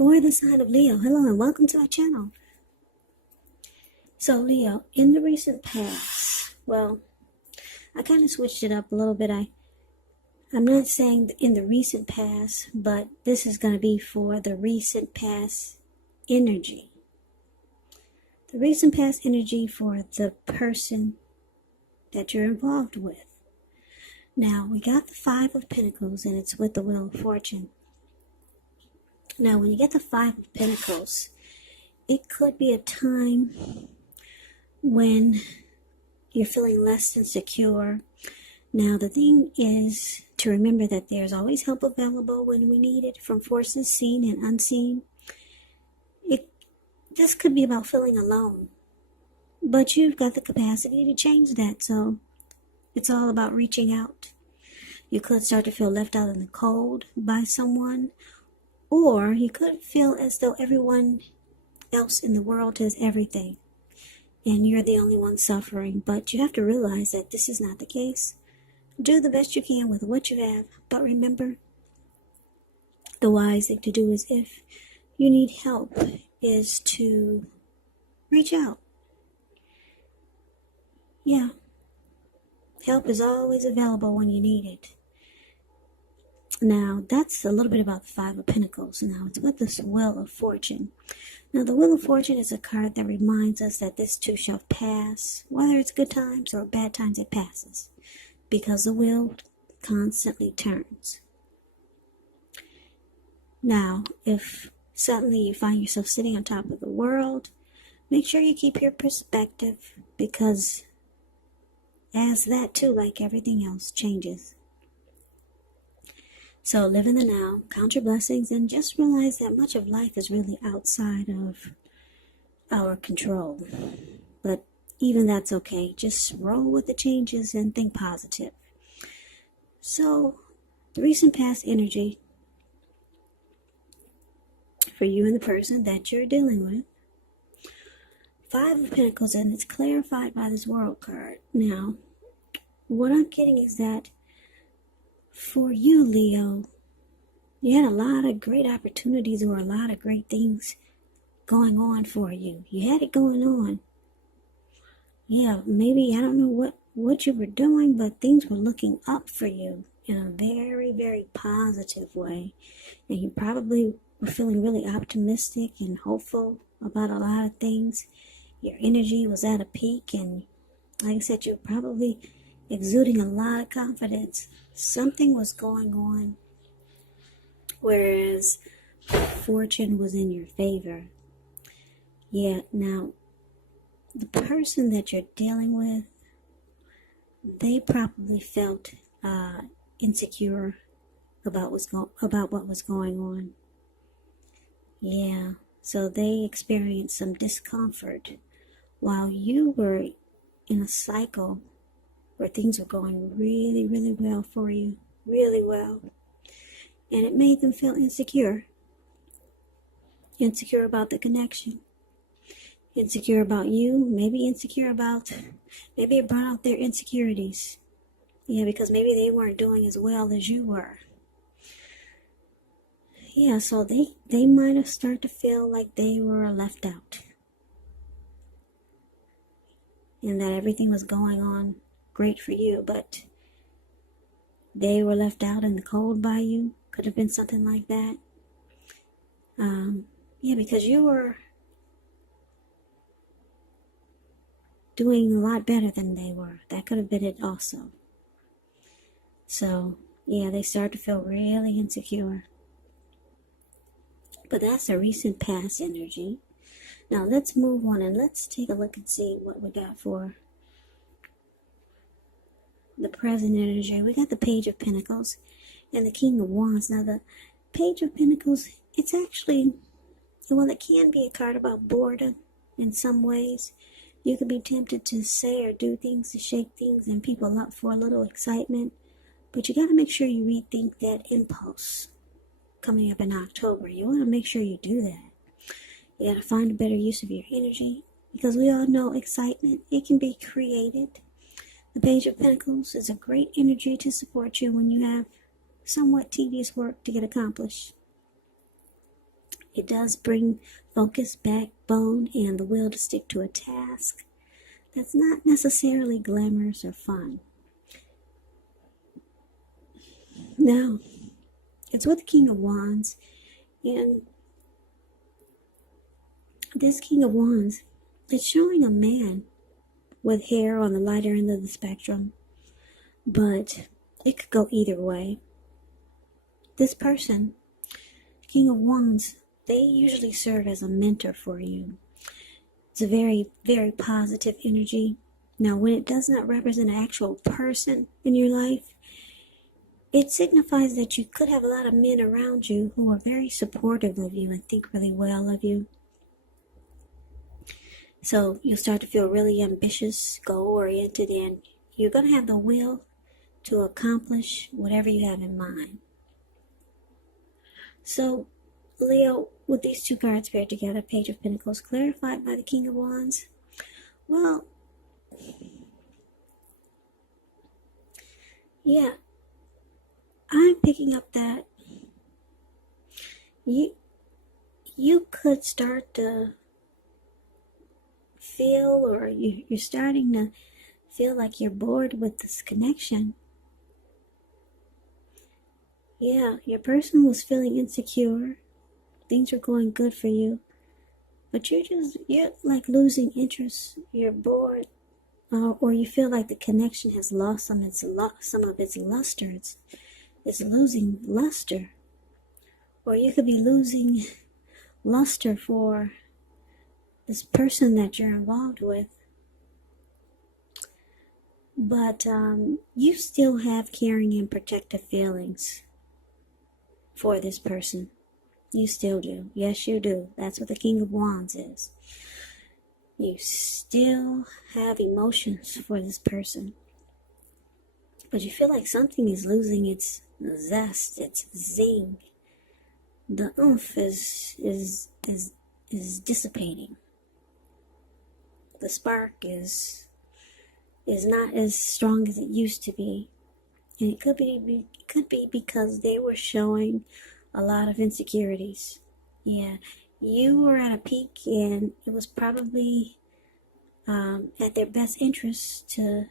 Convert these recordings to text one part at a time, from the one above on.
for the sign of Leo. Hello and welcome to our channel. So Leo, in the recent past, well, I kind of switched it up a little bit. I'm not saying in the recent past, but this is going to be for the recent past energy. The recent past energy for the person that you're involved with. Now, we got the Five of Pentacles, and it's with the Wheel of Fortune. Now, when you get the Five of Pentacles, it could be a time when you're feeling less than secure. Now, the thing is to remember that there's always help available when we need it, from forces seen and unseen. This could be about feeling alone, but you've got the capacity to change that, so it's all about reaching out. You could start to feel left out in the cold by someone, or you could feel as though everyone else in the world has everything, and you're the only one suffering. But you have to realize that this is not the case. Do the best you can with what you have, but remember, the wise thing to do is, if you need help, is to reach out. Yeah. Help is always available when you need it. Now, that's a little bit about the Five of Pentacles. Now, it's with this Wheel of Fortune. Now, the Wheel of Fortune is a card that reminds us that this too shall pass. Whether it's good times or bad times, it passes, because the wheel constantly turns. Now, if suddenly you find yourself sitting on top of the world, make sure you keep your perspective, because as that too, like everything else, changes. So live in the now, count your blessings, and just realize that much of life is really outside of our control. But even that's okay. Just roll with the changes and think positive. So, the recent past energy for you and the person that you're dealing with. Five of Pentacles, and it's clarified by this World card. Now, what I'm getting is that for you, Leo, you had a lot of great opportunities or a lot of great things going on for you. You had it going on. Yeah, maybe, I don't know what you were doing, but things were looking up for you in a very, very positive way. And you probably were feeling really optimistic and hopeful about a lot of things. Your energy was at a peak, and like I said, you're probably exuding a lot of confidence. Something was going on, whereas fortune was in your favor. Yeah, now, the person that you're dealing with, they probably felt insecure about what was going on. Yeah, so they experienced some discomfort while you were in a cycle where things were going really, really well for you, really well. And it made them feel insecure. Insecure about the connection. Insecure about you. Maybe it brought out their insecurities. Yeah, because maybe they weren't doing as well as you were. Yeah, so they might have started to feel like they were left out. And that everything was going on great for you, but they were left out in the cold by you. Could have been something like that. Yeah, because you were doing a lot better than they were. That could have been it also. So, yeah, they started to feel really insecure. But that's a recent past energy. Now, let's move on and let's take a look and see what we got for the present energy. We got the Page of Pentacles and the King of Wands. Now, the Page of Pentacles, it's actually, well, it can be a card about boredom in some ways. You could be tempted to say or do things, to shake things and people up for a little excitement. But you got to make sure you rethink that impulse coming up in October. You want to make sure you do that. You got to find a better use of your energy, because we all know excitement, it can be created. The Page of Pentacles is a great energy to support you when you have somewhat tedious work to get accomplished. It does bring focus, backbone, and the will to stick to a task that's not necessarily glamorous or fun. Now, it's with the King of Wands, and this King of Wands, it's showing a man with hair on the lighter end of the spectrum, but it could go either way. This person, King of Wands, they usually serve as a mentor for you. It's a very, very positive energy. Now, when it does not represent an actual person in your life, it signifies that you could have a lot of men around you who are very supportive of you and think really well of you. So you'll start to feel really ambitious, goal-oriented, and you're going to have the will to accomplish whatever you have in mind. So, Leo, with these two cards paired together, Page of Pentacles clarified by the King of Wands, well, yeah, I'm picking up that you could start to feel, or you're starting to feel like you're bored with this connection. Yeah, your person was feeling insecure. Things were going good for you, but you're like losing interest. You're bored, or you feel like the connection has lost some of its luster. It's losing luster, or you could be losing luster for this person that you're involved with. But you still have caring and protective feelings for this person. You still do. Yes, you do. That's what the King of Wands is. You still have emotions for this person. But you feel like something is losing its zest, its zing. The oomph is dissipating. The spark is not as strong as it used to be. And it could be because they were showing a lot of insecurities. Yeah, you were at a peak, and it was probably at their best interest to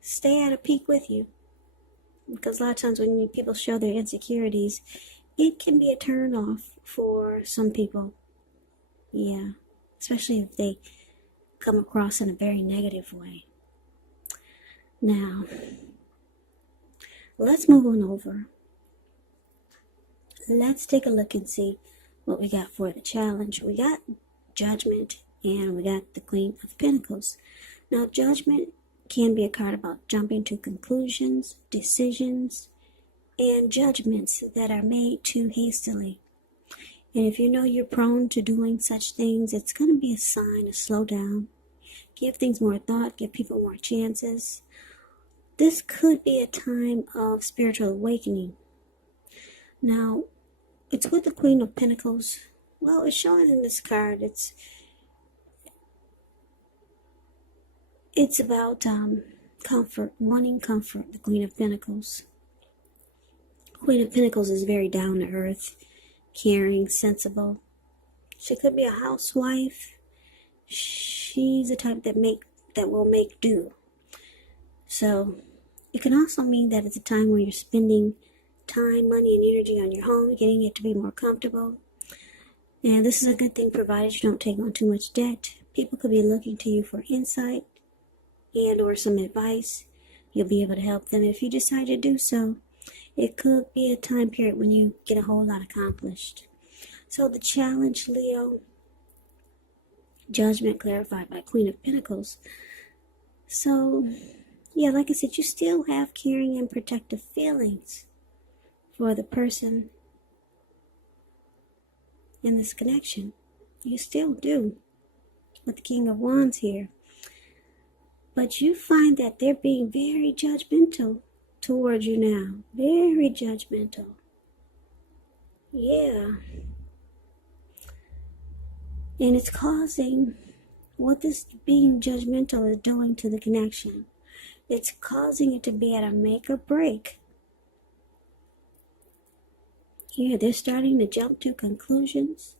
stay at a peak with you. Because a lot of times when people show their insecurities, it can be a turn off for some people. Yeah, especially if they come across in a very negative way. Now, let's move on over. Let's take a look and see what we got for the challenge. We got Judgment, and we got the Queen of Pentacles. Now, Judgment can be a card about jumping to conclusions, decisions, and judgments that are made too hastily. And if you know you're prone to doing such things, it's going to be a sign to slow down. Give things more thought, give people more chances. This could be a time of spiritual awakening. Now, it's with the Queen of Pentacles. Well, it's showing in this card. It's about comfort, wanting comfort, the Queen of Pentacles. Queen of Pentacles is very down to earth, caring, sensible. She could be a housewife. She's the type that will make do. So it can also mean that it's a time where you're spending time, money, and energy on your home, getting it to be more comfortable. And this is a good thing provided you don't take on too much debt. People could be looking to you for insight and or some advice. You'll be able to help them if you decide to do so. It could be a time period when you get a whole lot accomplished. So the challenge, Leo, Judgment clarified by Queen of Pentacles. So, yeah, like I said, you still have caring and protective feelings for the person in this connection. You still do with the King of Wands here. But you find that they're being very judgmental towards you now. Very judgmental. Yeah. And it's causing, what this being judgmental is doing to the connection, it's causing it to be at a make or break. Yeah, they're starting to jump to conclusions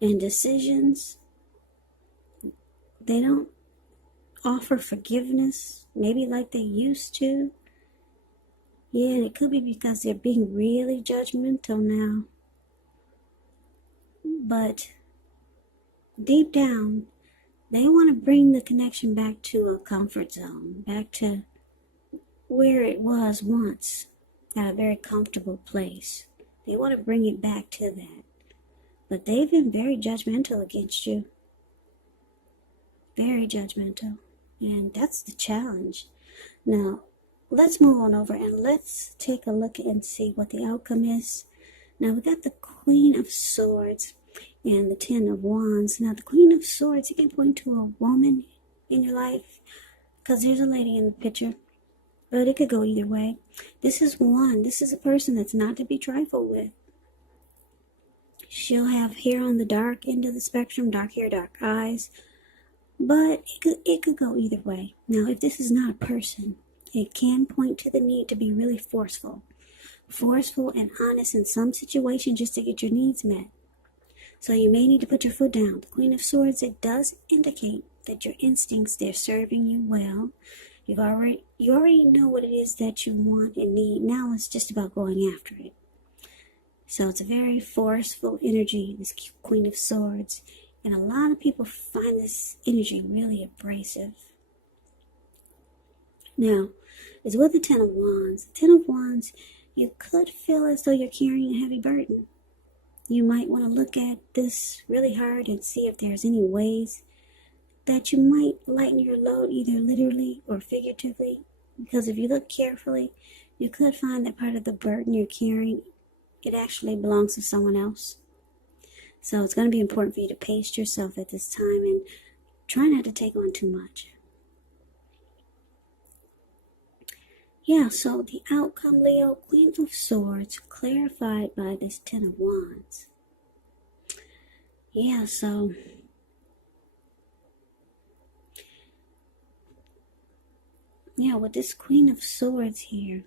and decisions. They don't offer forgiveness, maybe like they used to. Yeah, and it could be because they're being really judgmental now. But deep down, they want to bring the connection back to a comfort zone, back to where it was once, at a very comfortable place. They want to bring it back to that. But they've been very judgmental against you. Very judgmental. And that's the challenge. Now, let's move on over and let's take a look and see what the outcome is. Now, we got the Queen of Swords and the Ten of Wands. Now, the Queen of Swords, you can point to a woman in your life, because there's a lady in the picture. But it could go either way. This is one. This is a person that's not to be trifled with. She'll have hair on the dark end of the spectrum, dark hair, dark eyes. But it could go either way. Now, if this is not a person, it can point to the need to be really forceful. Forceful and honest in some situations just to get your needs met. So you may need to put your foot down. The Queen of Swords, it does indicate that your instincts, they're serving you well. You already know what it is that you want and need. Now it's just about going after it. So it's a very forceful energy, this Queen of Swords. And a lot of people find this energy really abrasive. Now, it's with the Ten of Wands. The Ten of Wands, you could feel as though you're carrying a heavy burden. You might want to look at this really hard and see if there's any ways that you might lighten your load, either literally or figuratively. Because if you look carefully, you could find that part of the burden you're carrying, it actually belongs to someone else. So it's going to be important for you to pace yourself at this time and try not to take on too much. Yeah, so the outcome, Leo, Queen of Swords, clarified by this Ten of Wands. Yeah, so yeah, with this Queen of Swords here,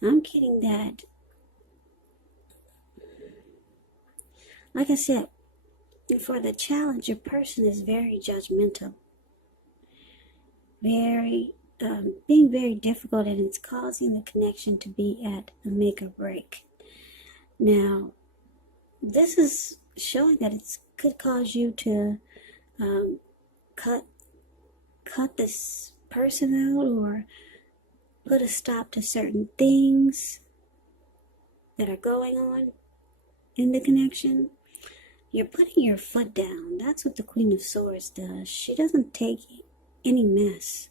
I'm getting that, like I said, for the challenge, your person is very judgmental. Being very difficult, and it's causing the connection to be at a make or break. Now, this is showing that it could cause you to cut this person out or put a stop to certain things that are going on in the connection. You're putting your foot down. That's what the Queen of Swords does. She doesn't take any mess.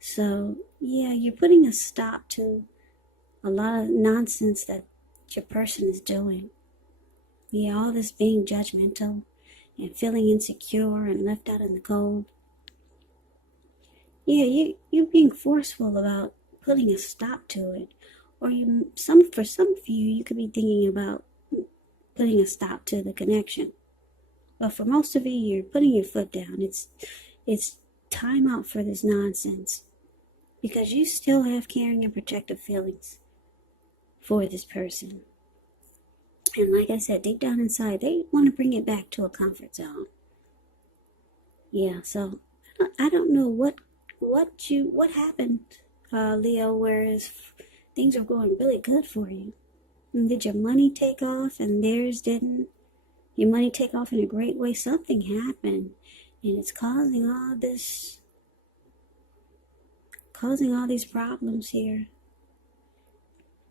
So, yeah, you're putting a stop to a lot of nonsense that your person is doing. Yeah, all this being judgmental and feeling insecure and left out in the cold. Yeah, you're being forceful about putting a stop to it. Or for some of you, you could be thinking about putting a stop to the connection. But for most of you, you're putting your foot down. It's time out for this nonsense. Because you still have caring and protective feelings for this person. And like I said, deep down inside, they want to bring it back to a comfort zone. Yeah, so I don't know what happened, Leo, whereas things are going really good for you. And did your money take off and theirs didn't? Your money take off in a great way. Something happened, and it's causing all these problems here.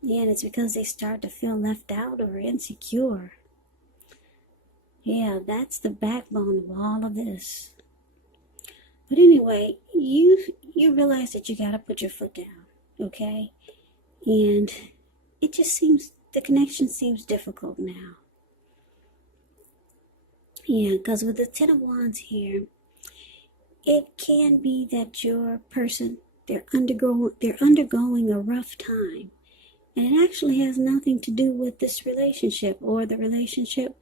Yeah, and it's because they start to feel left out or insecure. Yeah, that's the backbone of all of this. But anyway, you realize that you gotta put your foot down, okay? And it just seems, the connection seems difficult now. Yeah, because with the Ten of Wands here, it can be that your person, they're undergoing a rough time. And it actually has nothing to do with this relationship or the relationship,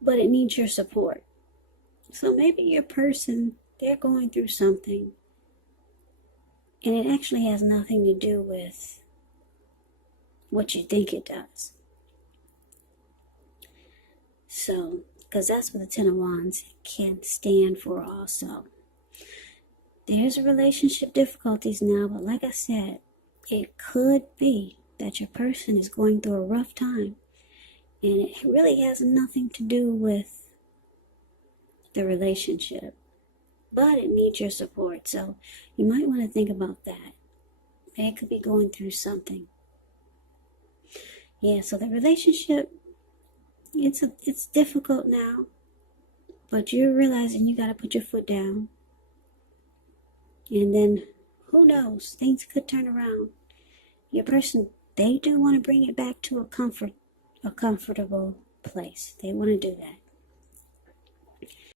but it needs your support. So maybe your person, they're going through something, and it actually has nothing to do with what you think it does. So, because that's what the Ten of Wands can stand for also. There's relationship difficulties now, but like I said, it could be that your person is going through a rough time, and it really has nothing to do with the relationship, but it needs your support. So you might want to think about that. They could be going through something. Yeah, so the relationship, it's difficult now, but you're realizing you got to put your foot down. And then, who knows, things could turn around. Your person, they do want to bring it back to a comfortable place. They want to do that.